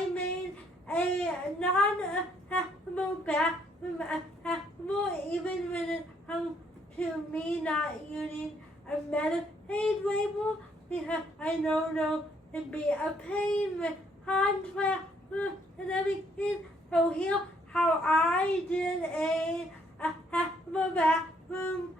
I made a non-habitable bathroom habitable even when it comes to me not using a Medicaid waiver because I know it'd be a pain with contract and everything. So here how I did a habitable bathroom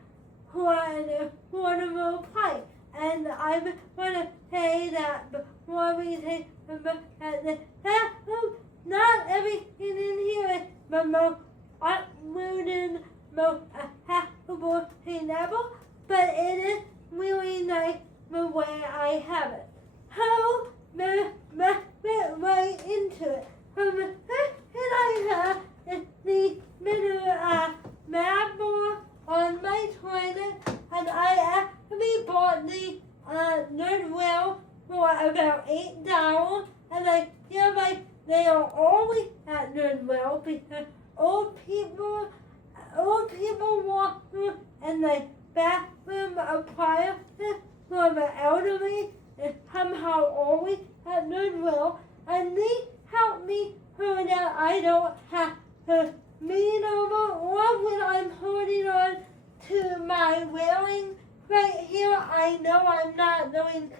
for an affordable price. And I'm going to say that before we take a look at the bathroom, not everything in here is the most upwooden, most habitable thing ever, but it is really nice the way I have it. So, let's get right into it. The first thing I have is the middle marble on my toilet, and I actually bought the nerd well for about $8, and I feel like they are always at nerd well because old people walk through and the bathroom appliances for the elderly is somehow always at nerd well, and they help me so that I don't have to lean over or when I'm holding on to my railing right here, I know I'm not going to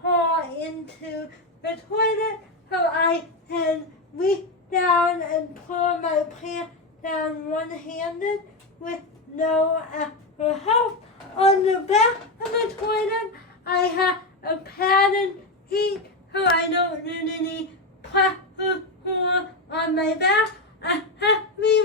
fall into the toilet, so I can reach down and pull my pants down one-handed with no extra help. On the back of the toilet, I have a padded seat, so I don't need any platform on my back.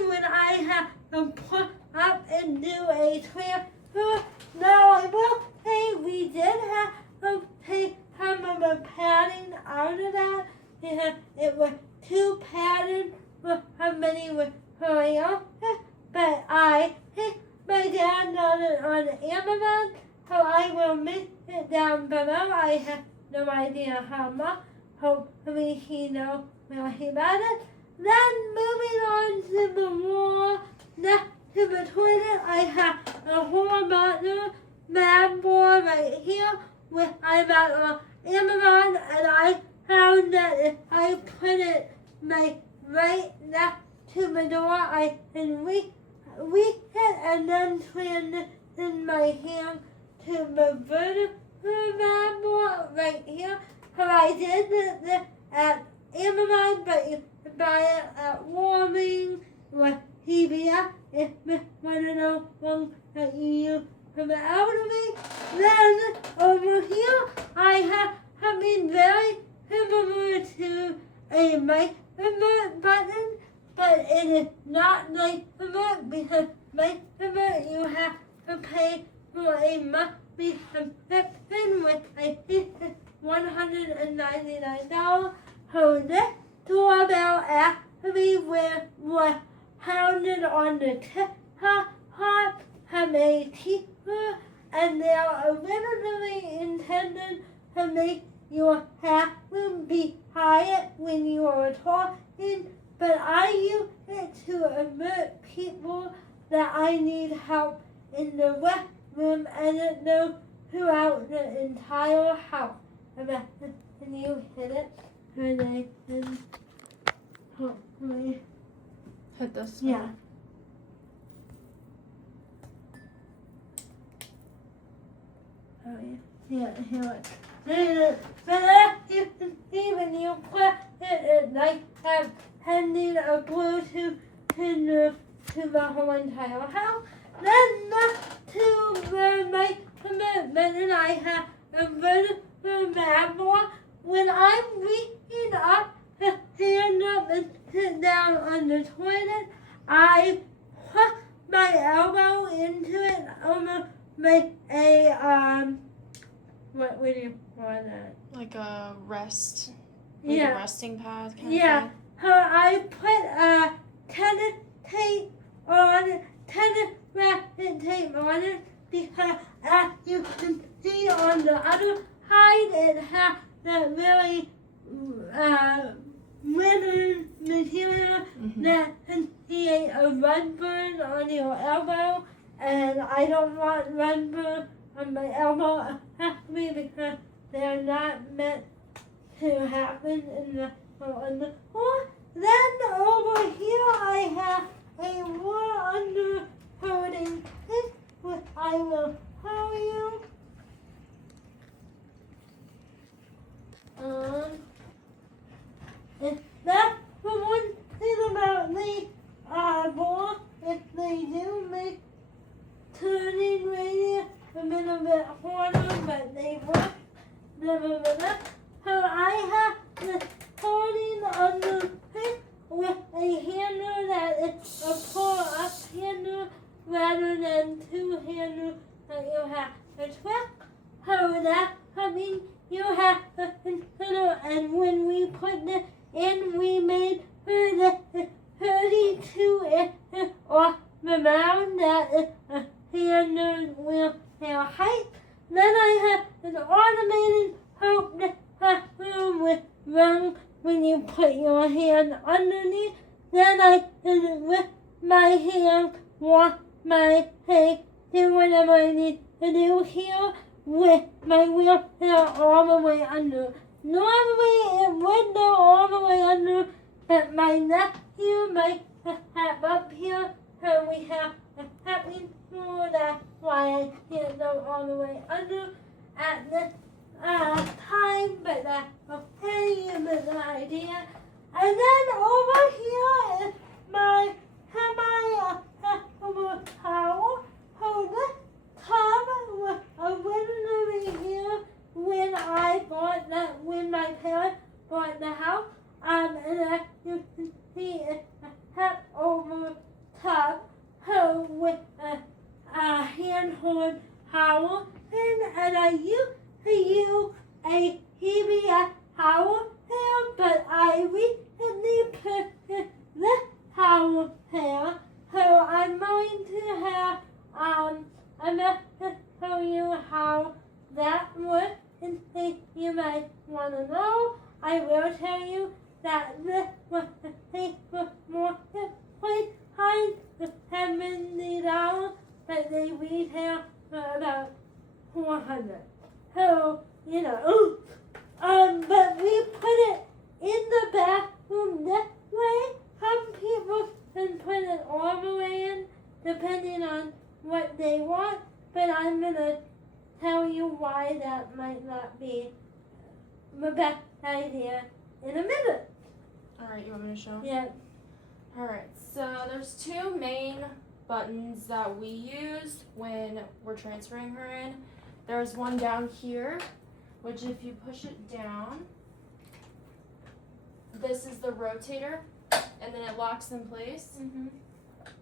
When I have to put up and do a transfer. Now I will say we did have to take some of the padding out of that because it was too padded for somebody with paralysis, but I think my dad got it on Amazon, so I will link it down below. I have no idea how much. Hopefully he knows where he got it. Then moving on to the wall next to the toilet, I have a horizontal mapboard right here with I got on Amazon, and I found that if I put it right next to the door, I can reach it and then transition my hand to the vertical mapboard right here. So I did this at Amazon, but you can buy it at Walgreens or CVS if it's one of those ones that you use for the elderly. Then over here, I have something very similar to a mic convert button, but it is not mic convert because mic convert you have to pay for a monthly subscription, which I think is $199. So this doorbell actually was pounded on the tip-top part from a teacher, and they are originally intended to make your bathroom be quiet when you are talking, but I use it to alert people that I need help in the restroom, and it goes throughout the entire house. Can you hit it? And I can hopefully hit this one. one. Oh yeah, here it. But as you can see when you press it, it like has sending a Bluetooth to the whole entire house. Then next to the mic commitment, and I have a vertical mapboard. When I'm reaching up to stand up and sit down on the toilet, I put my elbow into it, almost like a what would you call that? Like a rest. Like a resting pad kind of thing. So I put tennis tape on it, tennis racket tape on it, because as you can see on the other side, it has that really linen material that can create a sunburn on your elbow, and I don't want sunburn on my elbow, especially because they are not meant to happen in the under. Or then over here I have a more under hurting thing, which I will tell you. And that's the one thing about the ball, if they do make turning radius a little bit harder, but they work. So I have the turning under thing with a handle that is a pull-up handle rather than two handles that you have to twist. So that means you have to consider, and when we put it in, we made the 32 or the round that is a handle with their height. Then I have an automated hook with rung when you put your hand underneath. Then I can with my hand wash my face, do whatever I need to do here with my wheelchair all the way under. Normally it would go all the way under, but my nephew might have up here, so we have a tapping tool. That's why I can't go all the way under at this time, but that's okay, it's a good idea. And then over here is my semi-accessible towel. So this tub was originally here when my parents bought the house. And as you can see, it's a step over tub with a hand-hold towel. And I used to use a PBS towel here, but I recently purchased this towel here. So I'm going to have I'm going to show you how that works in case you might want to know. I will tell you that this was the Facebook Marketplace price of $70, but they retail for about $400. So, but we put it in the bathroom this way. Some people can put it all the way in, depending on what they want, but I'm going to tell you why that might not be the best idea in a minute. Alright, you want me to show? Yeah. Alright, so there's two main buttons that we use when we're transferring her in. There's one down here, which if you push it down, this is the rotator, and then it locks in place. Mm-hmm.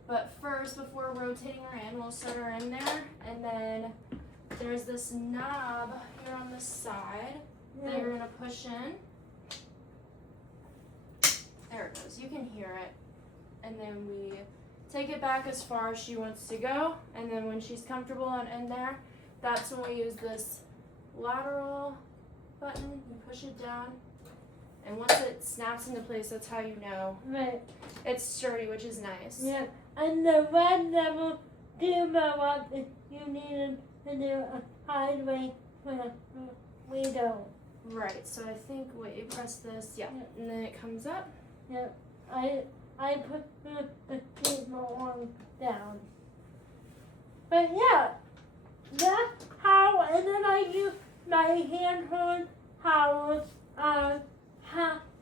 But first, before rotating her in, we'll set her in there, and then there's this knob here on the side that you're gonna push in. There it goes, you can hear it. And then we take it back as far as she wants to go, and then when she's comfortable and in there, that's when we use this lateral button. You push it down, and once it snaps into place, that's how you know Right. it's sturdy, which is nice. Yeah. And the red level do go up if you needed to do a sideways where we don't. Right, so I think, wait, you press this, yeah, and then it comes up. Yeah. I put the table on down. But yeah, that's how, and then I use my hand-hold towel,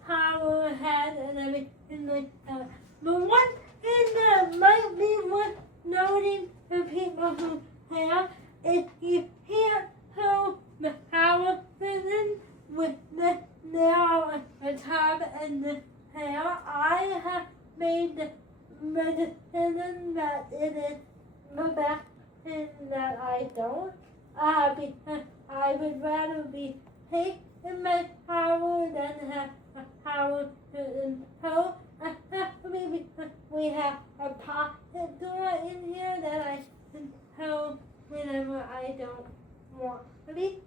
towel head and everything like that. But one thing that might be worth noting for people who have is you can't hold the towel in with the nail, the top, and the hair. I have made the decision that it is the best thing that I don't, because I would rather be safe in my towel than have a towel in toe. Maybe we have a pocket door in here that I can toe whenever I don't want to be.